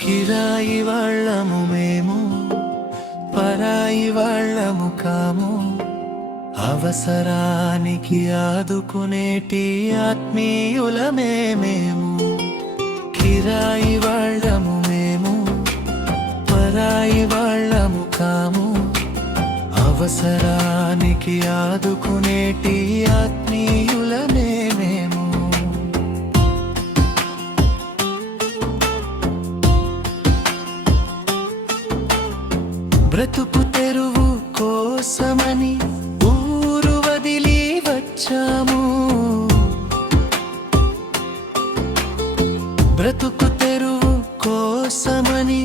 కిరాయి వాళ్ళము మేము, పరాయి వాళ్ళము కాము. అవసరానికి ఆదుకునేటి ఆత్మీయులమే మేము. కిరాయి వాళ్ళము మేము, పరాయి వాళ్ళము కాము. అవసరానికి ఆదుకునేటి ఆత్మీయులమే మేము. బ్రతుకు తెరువు కోసమని ఊరు వదిలి వచ్చాము. బ్రతుకు తెరువు కోసమని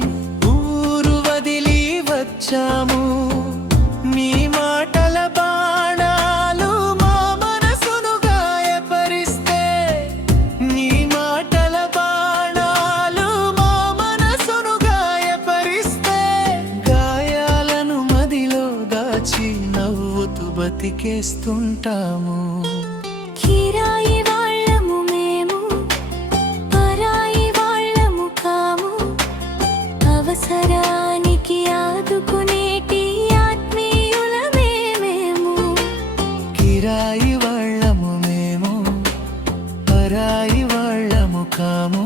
ఊరు వదిలి వచ్చాము. మీ మాటల బాణాలు మా మనసును గాయపరిస్తే, నీ మాటల బాణాలు మా మనసును గాయపరిస్తే, గాయాలను మదిలో దాచి నవ్వుతూ బతికేస్తుంటాము. కిరాయి వాళ్ళము మేము, పరాయి వాళ్ళము కాము. అవసరానికి ఆదుకునేటి ఆత్మీయులమే మేము. కిరాయి వాళ్ళము మేము, పరాయి వాళ్ళము కాము.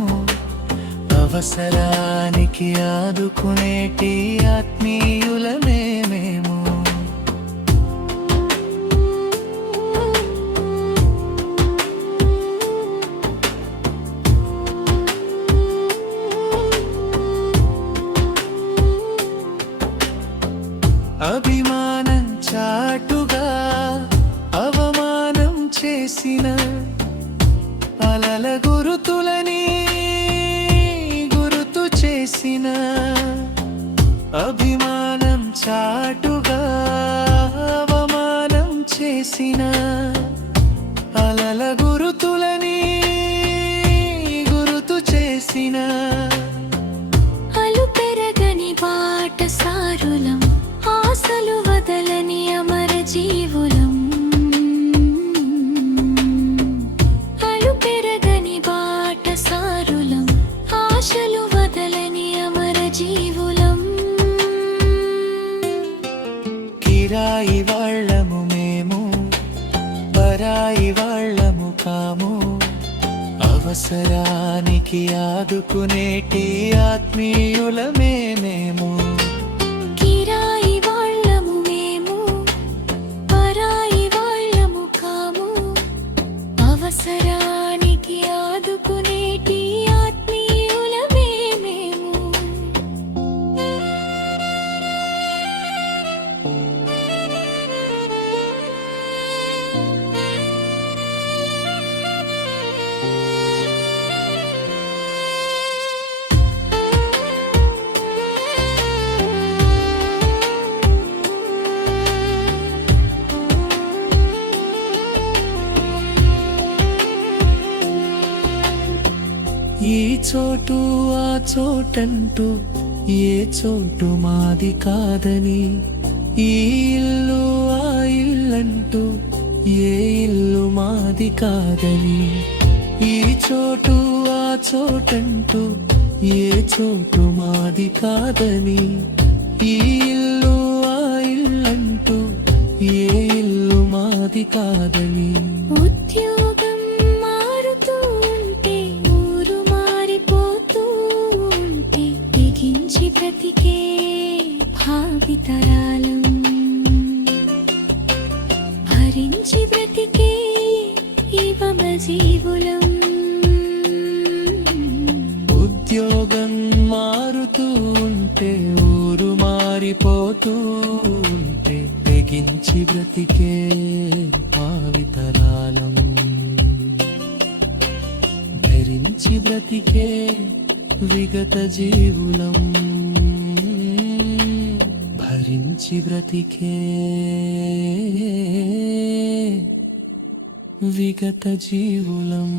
అవసరానికి ఆదుకునేటి ఆత్మీయులమే మేము. అభిమానం చాటుగా అవమానం చేసిన అలల గురుతులని గురుతు చేసిన, అభిమానం చాటుగా అవమానం చేసిన అలల గురుతులని గురుతు చేసిన, అలు పెరగని బాటసారులం, ఆశలు వదలని అమర జీవులం. అలు పెరగని బాటసారులం, ఆశలు వదలని అమర జీవులం. కిరాయి వాళ్ళము మేము, పరాయి వాళ్ళము కాము. అవసరానికి ఆదుకునేటి ఆత్మీయులమే మేము. కిరాయి వాళ్ళము మేము, పరాయి వాళ్ళము కాము. అవసరానికి ఆదుకునేటి ఆత్మీయులమే మేము. ఈ చోటు ఆ చోటంటూ ఏ చోటు మాది కాదని, ఈ ఇల్లు ఆ ఇల్లంటూ ఏ ఇల్లు మాది కాదని, ఈ చోటు ఆ చోటంటూ ఏ చోటు మాది కాదని, ఈ ఇల్లు ఆ ఇల్లంటూ ఏ ఇల్లు మాది కాదని. ఉద్యోగం మారుతూ ఉంటే, ఊరు మారిపోతూ ఉంటే, తెగించి బ్రతికే భావితరాలం, భరించి బ్రతికే ఇవమ జీవులం. ఉద్యోగం మారుతూ ఉంటే, ఊరు మారిపోతూ ఉంటే, తెగించి బ్రతికే భావితరాలం, భరించి బ్రతికే విగత జీవులం, భరించి బ్రతికే విగత జీవులం.